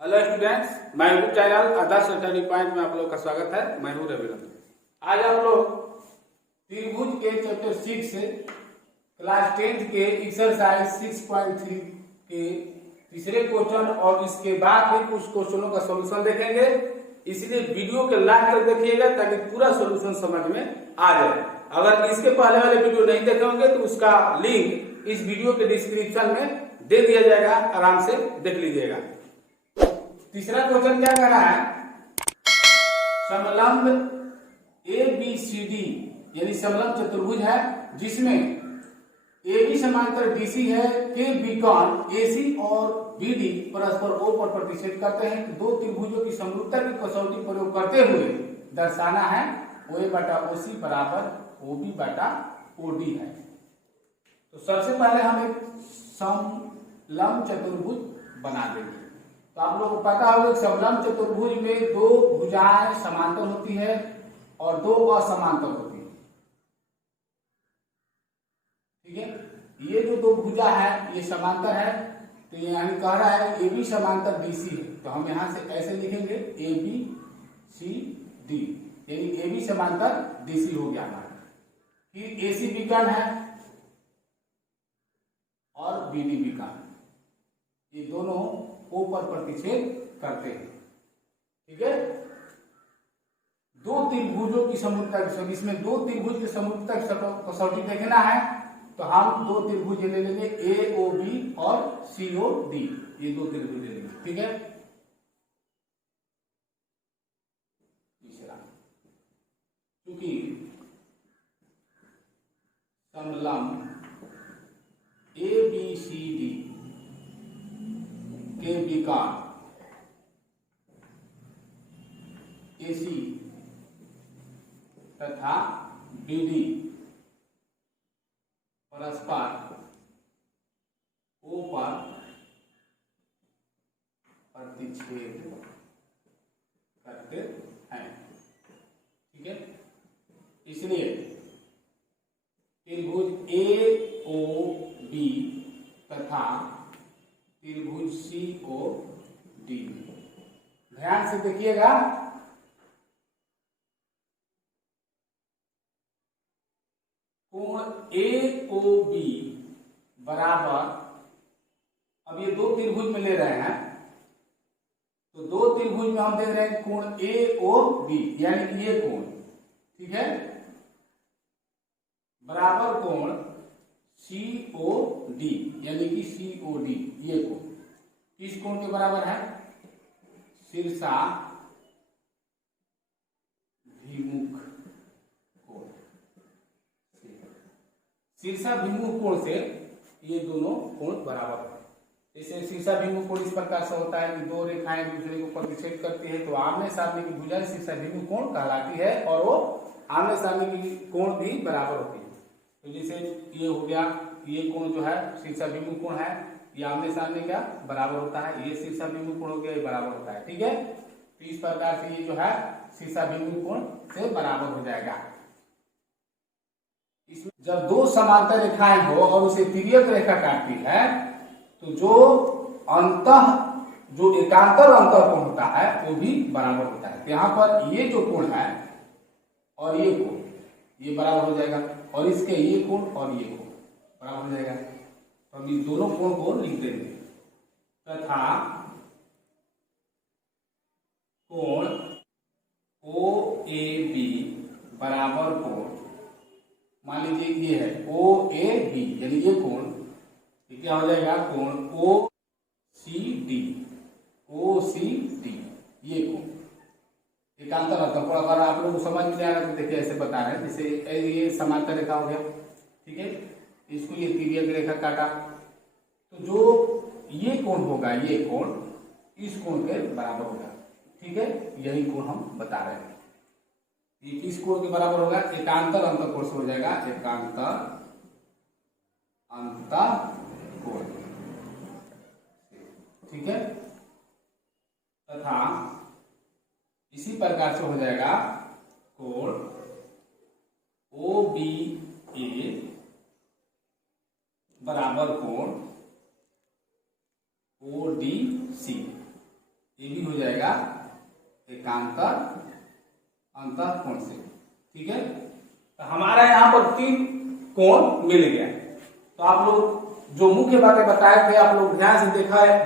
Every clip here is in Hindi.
हेलो स्टूडेंट्स, मैं यूट्यूब चैनल आदर्श स्टडी पॉइंट में आप लोग का स्वागत है। मैं हूं रविरंजन। आज हम लोग त्रिभुज के चैप्टर 6 से क्लास 10 के एक्सरसाइज 6.3 के तीसरे क्वेश्चन और इसके बाद भी कुछ क्वेश्चनों का सॉल्यूशन देखेंगे। इसलिए वीडियो के लास्ट तक देखिएगा ताकि पूरा सॉल्यूशन समझ में आ जाए। अगर इसके पहले वाले वीडियो नहीं देखे होंगे तो उसका लिंक इस वीडियो के डिस्क्रिप्शन में दे दिया जाएगा, आराम से देख लीजिएगा। तीसरा क्वेश्चन क्या कह रहा है, समलंब ABCD यानी समलंब चतुर्भुज है जिसमें AB समांतर BC है के बीकॉन AC और BD परस्पर O पर प्रतिच्छेद करते हैं। दो त्रिभुजों की समरूपता की कसौटी प्रयोग करते हुए दर्शाना है OA बटा OC बराबर OB बटा OD है। तो सबसे पहले हम एक समलंब चतुर्भुज बना देंगे। तो आप लोगों को पता होगा कि समलंब चतुर्भुज में दो भुजाएं समांतर होती है और दो असमांतर होती है। ठीक है, ये जो दो भुजा है ये समांतर है, तो ये यानी कह रहा है AB समांतर DC है। तो हम यहां से ऐसे लिखेंगे ABCD यानी AB समांतर DC हो गया हमारा। फिर AC विकर्ण है और BD विकर्ण, ये दोनों O पर प्रतिच्छेद करते हैं। ठीक है, दो त्रिभुजों की समरूपता की, इसमें दो त्रिभुज की समरूपता की कसौटी देखना है तो हम दो त्रिभुज ले लेंगे AOB और COD, ये दो त्रिभुज ले लेंगे। ठीक है, तीसरा, क्योंकि समलंब ABCD के विकर्ण AC तथा BD परस्पर O पर प्रतिच्छेद करते हैं। ठीक है, इसलिए त्रिभुज AOB तथा त्रिभुज COD, ध्यान से देखिएगा, कोण AOB बराबर, अब ये दो त्रिभुज में ले रहे हैं तो दो त्रिभुज में हम देख रहे हैं कोण AOB यानी कि ये कोण, ठीक है, बराबर कोण COD यानी कि COD, ये कोण किस कोण के बराबर है, शीर्षा भिमुख कोण, शीर्षा भिमुख कोण से ये दोनों कोण बराबर है। जैसे शीर्षा भिमुख कोण इस प्रकार से होता है कि दो रेखाएं दूसरे को प्रतिच्छेद करती है तो आमने सामने की भुजा शीर्षा भिमुख कोण कहलाती है और वो आमने सामने की कोण भी बराबर होती है। तो जैसे ये हो गया, ये कोण जो है शीर्षाभिमुख कोण है, ये आमने सामने क्या बराबर होता है, ये शीर्षाभिमुख कोण हो गया, ये बराबर होता है। ठीक है, तो इस प्रकार से ये जो है शीर्षाभिमुख कोण से बराबर हो जाएगा। इसमें जब दो समांतर रेखाएं हो और उसे तिर्यक रेखा काटती है तो जो एकांतर अंतर कोण होता है वो भी बराबर होता है। तो यहाँ पर ये जो कोण है और ये कोण ये बराबर हो जाएगा और इसके ये कोण और ये कोण बराबर हो जाएगा। तो हम इस दोनों कोण को लिख देंगे तथा कोण OAB बराबर कोण, मान लीजिए ये है OAB यानी ये कोण, ये क्या हो जाएगा कोण OCD ये कोण एकांतर अंतर। अगर आप लोग समझ में आ रहा है तो देखिए ऐसे बता रहे हैं, जैसे ये समांतर रेखा हो गया, ठीक है, इसको ये तिर्यक रेखा काटा तो जो ये कोण होगा ये कोण इस कोण के बराबर होगा। ठीक है, यही कोण हम बता रहे हैं। ये किस कोण के बराबर होगा, एकांतर अंतर कोण से हो जाएगा, एकांतर अंतर कोण। ठीक है, तथा इसी प्रकार से हो जाएगा कोण OBA बराबर कोण ODC। ए बी हो जाएगा एकांतर अंतःकोण से। ठीक है, तो हमारा यहाँ पर 3 कोण मिल गया। तो आप लोग जो मुख्य बातें बताए थे आप लोग ध्यान से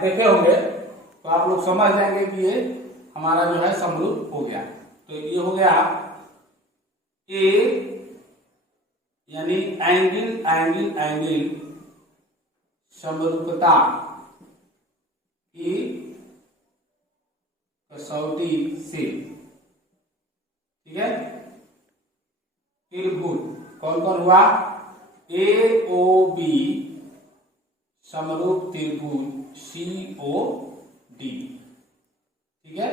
देखे होंगे, तो आप लोग समझ जाएंगे कि ये हमारा जो है समरूप हो गया। तो ये हो गया ए यानी एंगल समरूपता की कसौटी से। ठीक है, त्रिभुज कौन कौन हुआ? ए ओ बी समरूप त्रिभुज सी ओ डी। ठीक है,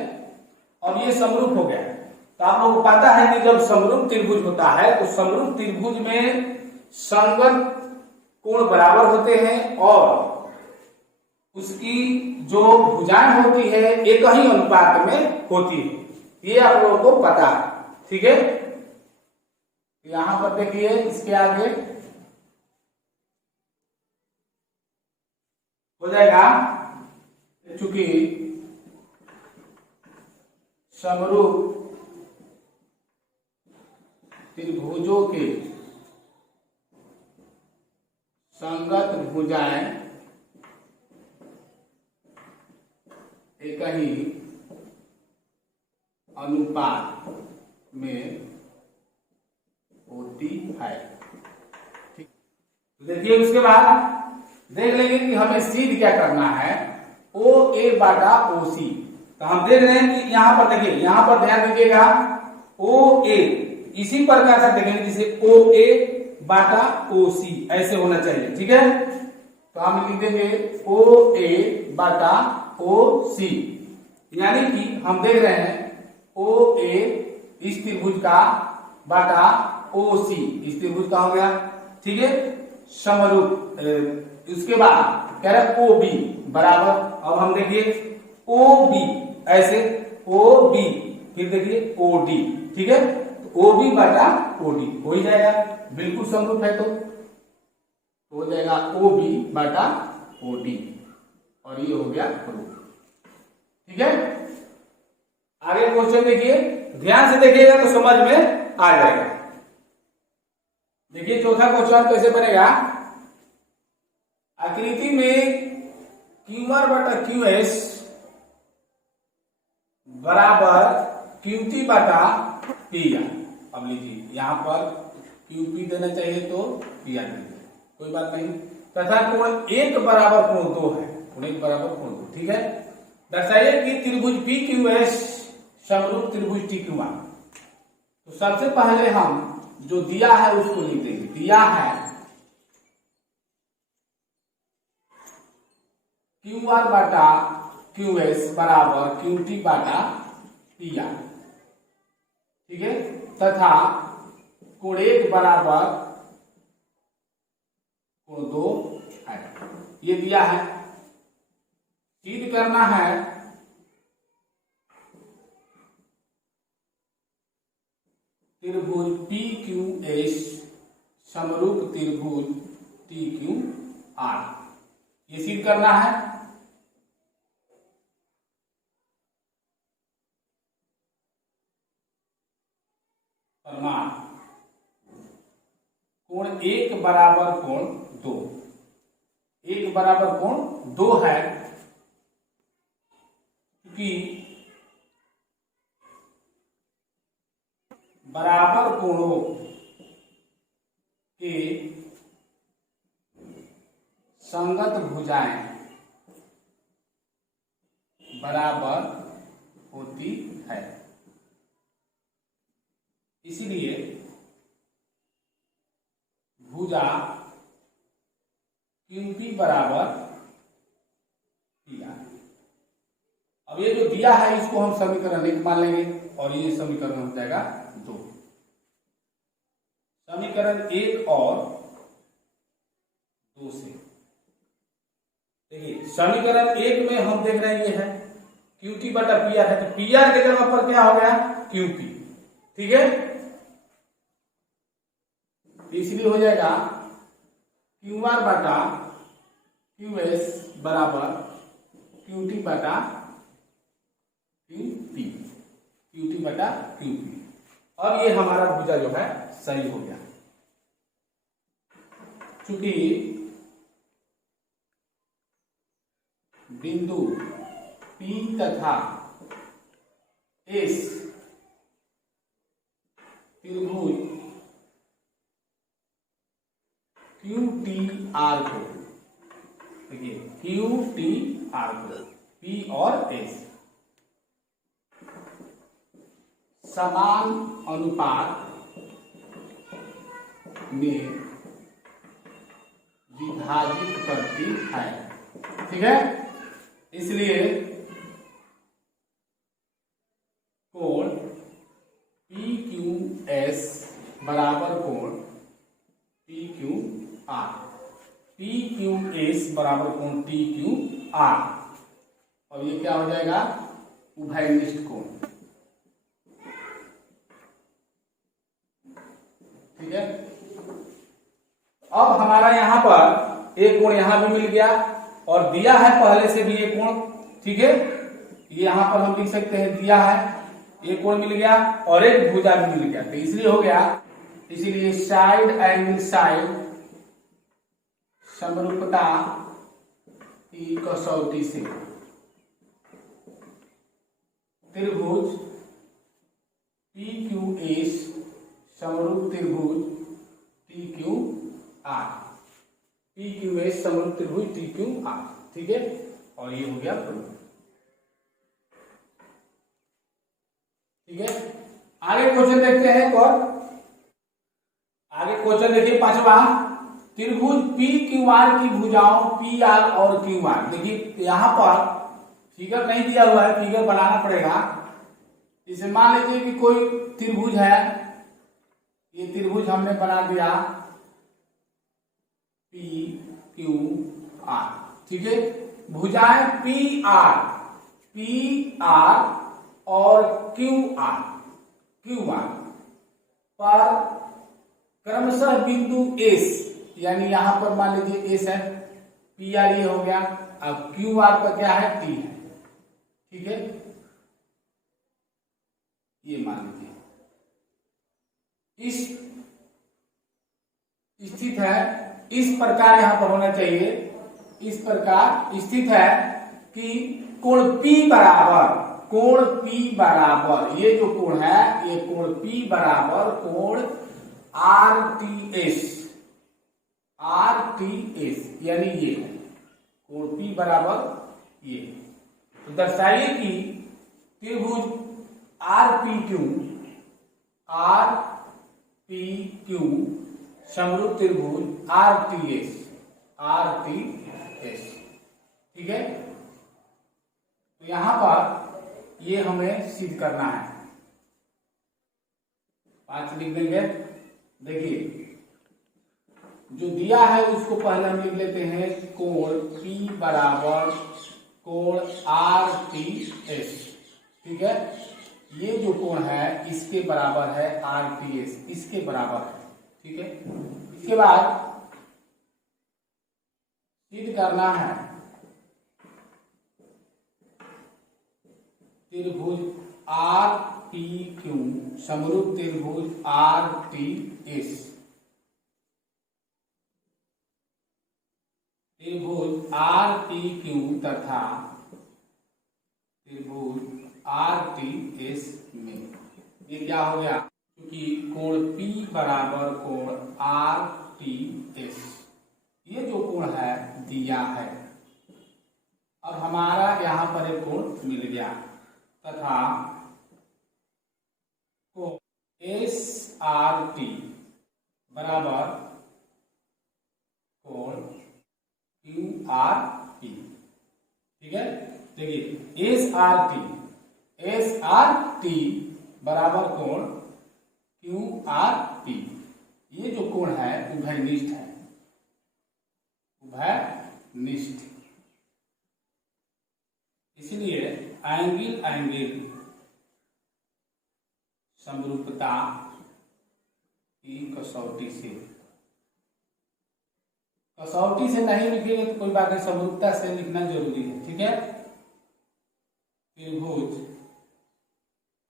अब ये समरूप हो गया। तो आप लोगों को पता है कि जब समरूप त्रिभुज होता है तो समरूप त्रिभुज में संगत कोण बराबर होते हैं और उसकी जो भुजाएं होती है एक ही अनुपात में होती है, ये आप लोगों को पता है। ठीक है, यहां पर देखिए इसके आगे हो जाएगा, चूंकि समरूप त्रिभुजों के संगत भुजाएं एक ही अनुपात में होती है। ठीक, देखिए उसके बाद देख लेंगे कि हमें सीध क्या करना है, ओ ए बाटा ओ सी। तो हम देख रहे हैं कि यहां पर देखिए, यहां पर ध्यान दीजिएगा ओ ए इसी प्रकार से देखेंगे जैसे ओ ए बाटा ओ सी ऐसे होना चाहिए। ठीक है, तो हम लिख देंगे ओ ए बाटा ओ सी, यानी कि हम देख रहे हैं ओ ए इस त्रिभुज का बाटा ओ सी इस त्रिभुज का हो गया। ठीक है, समरूप। उसके बाद कह रहे ओ बी बराबर, अब हम देखिए ओ बी ऐसे ओ बी, फिर देखिए ओ डी। ठीक है, तो ओ बी बाटा ओ डी हो ही जाएगा, बिल्कुल समरूप है। तो हो जाएगा ओ बी बाटा ओ डी और ये हो गया प्रूफ। ठीक है, आगे क्वेश्चन देखिए, ध्यान से देखिएगा तो समझ में आ जाएगा। देखिए चौथा क्वेश्चन कैसे बनेगा, आकृति में क्यू आर बटा क्यू एस बराबर क्यू टी बटा पी आर। अब लीजिए यहां पर क्यू पी देना चाहिए तो पी आर दीजिए, कोई बात नहीं। तथा कोण 1 बराबर कोण 2 है, कोण 1 बराबर कोण 2। ठीक है, दर्शाइए कि त्रिभुज पी क्यू एस समरूप त्रिभुज टी क्यू आर। तो सबसे पहले हम जो दिया है उसको लिख देंगे। दिया है क्यू आर बाटा क्यू एस बराबर क्यू टी बाटा पी आर। ठीक है, तथा कोण 1 बराबर कोण 2 है, ये दिया है। सिद्ध करना है त्रिभुज पी क्यू एस समरूप त्रिभुज टी क्यू आर, ये सिद्ध करना है। प्रमाण कोण 1 बराबर कोण 2, 1 बराबर कोण 2 है, क्योंकि बराबर कोणों के संगत भुजाएं बराबर होती है, इसलिए भुजा क्यूपी बराबर पी आर। अब ये जो दिया है इसको हम समीकरण 1 मान लेंगे और ये समीकरण हो जाएगा 2। समीकरण 1 और 2 से देखिए, समीकरण 1 में हम देख रहे हैं ये है क्यूटी बटा पी आर है, तो पी आर के जगह पर क्या हो गया क्यूपी। ठीक है, इसलिए हो जाएगा क्यू आर बटा क्यू एस बराबर क्यू टी बटा QP, QT बटा QP। अब ये हमारा भुजा जो है सही हो गया, चूंकि बिंदु P तथा S त्रिभुज QTR को, देखिए QTR को P और S समान अनुपात में विभाजित करती है, ठीक है। इसलिए कोण PQS बराबर कोण PQR, PQS बराबर कोण TQR, और ये क्या हो जाएगा, उभयनिष्ठ कोण, ठीक है। अब हमारा यहां पर एक कोण यहां भी मिल गया और दिया है पहले से भी एक कोण, ठीक है। ये यहां पर हम लिख सकते हैं दिया है, एक कोण मिल गया और एक भुजा भी मिल गया, तो इसलिए हो गया, इसीलिए साइड एंगल साइड समरूपता की कसौटी से त्रिभुज PQS समरूप त्रिभुज TQR, PQS समरूप त्रिभुज TQR, ठीक है। और ये हो गया प्रूफ, ठीक है। आगे क्वेश्चन देखते हैं, और आगे क्वेश्चन देखिए पांचवा, त्रिभुज PQR की भुजाओं PR और QR, देखिए यहां पर फिगर नहीं दिया हुआ है, फिगर बनाना पड़ेगा। इसे मान लीजिए कि कोई त्रिभुज है, ये त्रिभुज हमने बना दिया PQR, ठीक है। भुजाएं PR और QR पर क्रमशः बिंदु S, यानी यहां पर मान लीजिए S है, PR ये हो गया, अब QR पर क्या है, T है, ठीक है। ये मान लीजिए इस स्थित है, इस प्रकार यहां पर होना चाहिए, इस प्रकार स्थित है कि कोण P बराबर, ये जो कोण है, ये कोण P बराबर कोण RTS, यानी ये कोण P बराबर ये, तो दर्शाइए कि त्रिभुज RPQ समरूप त्रिभुज RTS, ठीक है। तो यहां पर ये हमें सिद्ध करना है, 5 लिख देंगे। देखिए जो दिया है उसको पहले हम लिख लेते हैं, कोण P बराबर कोण RTS, ठीक है। ये जो कोण है इसके बराबर है RTS, इसके बराबर है, ठीक है। इसके बाद सिद्ध करना है त्रिभुज RPQ समरूप त्रिभुज RTS, त्रिभुज RPQ तथा त्रिभुज RTS में ये क्या हो गया, क्योंकि कोण P बराबर कोण RTS, ये जो कोण है दिया है, अब हमारा यहां पर एक कोण मिल गया, तथा कोण SRT बराबर कोण QRP, ठीक है। देखिए SRT बराबर कोण QRP, ये जो कोण है उभयनिष्ठ है, उभयनिष्ठ, इसलिए एंगल समरूपता की कसौटी से नहीं लिखेंगे तो कोई बात नहीं, समरूपता से लिखना जरूरी है, ठीक है। त्रिभुज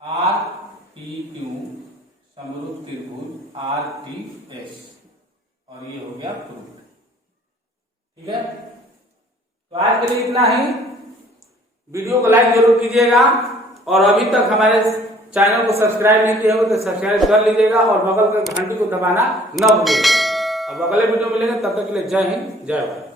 आर पी क्यू समरूप त्रिभुज आर टी एस, और ये हो गया प्रूफ। ठीक है, तो आज के लिए इतना ही। वीडियो को लाइक जरूर कीजिएगा, और अभी तक हमारे चैनल को सब्सक्राइब नहीं किए हो तो सब्सक्राइब कर लीजिएगा, और बगल के घंटी को दबाना न भूलिएगा। अब अगले वीडियो मिलेंगे, तब तक के लिए जय हिंद, जय भारत।